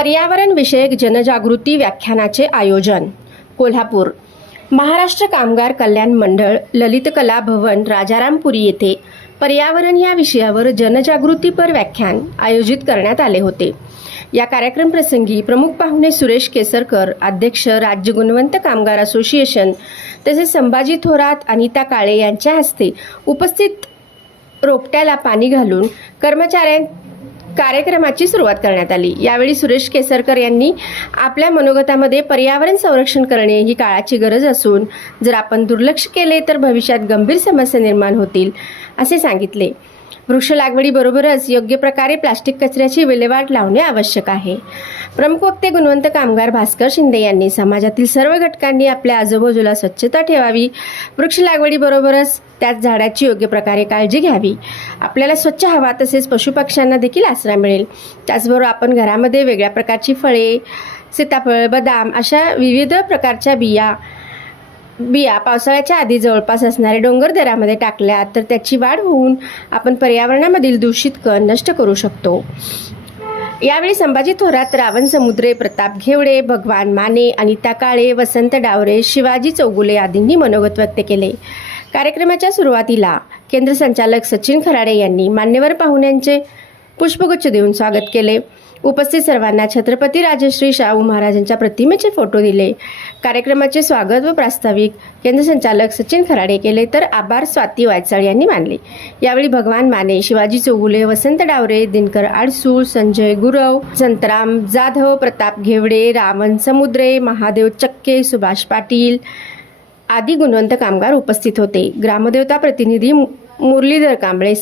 विषयक जनजागृती व्याख्यानाचे आयोजन कोल्हापूर. महाराष्ट्र कामगार कल्याण मंडळ ललित कला भवन राजारामपुरी येथे पर्यावरण या विषयावर जनजागृतीपर व्याख्यान आयोजित करण्यात आले होते. या कार्यक्रम प्रसंगी प्रमुख पाहुणे सुरेश केसरकर अध्यक्ष राज्य गुणवंत कामगार असोसिएशन तसेच संभाजी थोरात अनिता काळे यांच्या हस्ते उपस्थित रोपट्याला पाणी घालून कर्मचाऱ्यां कार्यक्रमाची सुरुवात करण्यात आली. यावेळी सुरेश केसरकर यांनी आपल्या मनोगतामध्ये पर्यावरण संरक्षण करणे ही काळाची गरज असून जर आपण दुर्लक्ष केले तर भविष्यात गंभीर समस्या निर्माण होतील असे सांगितले. वृक्ष लागवडीबरोबरच योग्य प्रकारे प्लास्टिक कचऱ्याची विल्हेवाट लावणे आवश्यक आहे. प्रमुख वक्ते गुणवंत कामगार भास्कर शिंदे यांनी समाजातील सर्व घटकांनी आपल्या आजूबाजूला स्वच्छता ठेवावी वृक्ष लागवडीबरोबरच त्याच झाडाची योग्य प्रकारे काळजी घ्यावी. आपल्याला स्वच्छ हवा तसेच पशुपक्ष्यांना देखील आसरा मिळेल. त्याचबरोबर आपण घरामध्ये वेगळ्या प्रकारची फळे सीताफळ बदाम अशा विविध प्रकारच्या बिया बिया पावसाळ्याच्या आधी जवळपास असणाऱ्या डोंगर दरामध्ये टाकल्या तर त्याची वाढ होऊन आपण पर्यावरणामधील दूषित कण नष्ट करू शकतो. यावेळी संभाजी थोरात रावण समुद्रे प्रताप घेवडे भगवान माने अनिता काळे वसंत डावरे शिवाजी चौगुले आदींनी मनोगत व्यक्त केले. कार्यक्रमाच्या सुरुवातीला केंद्र संचालक सचिन खराडे यांनी मान्यवर पाहुण्यांचे पुष्पगुच्छ देऊन स्वागत केले. उपस्थित सर्वांना छत्रपती राजश्री शाहू महाराजांच्या प्रतिमेचे फोटो दिले. कार्यक्रमाचे स्वागत व प्रास्ताविक केंद्र संचालक सचिन खराडे केले तर आभार स्वाती वायचाळ यांनी मानले. यावेळी भगवान माने शिवाजी चौगुले वसंत डावरे दिनकर आडसूळ संजय गुरव संतराम जाधव प्रताप घेवडे रावण समुद्रे महादेव चक्के सुभाष पाटील आदी गुणवंत कामगार उपस्थित होते. ग्रामदेवता प्रतिनिधी मुरलीधर कांबळे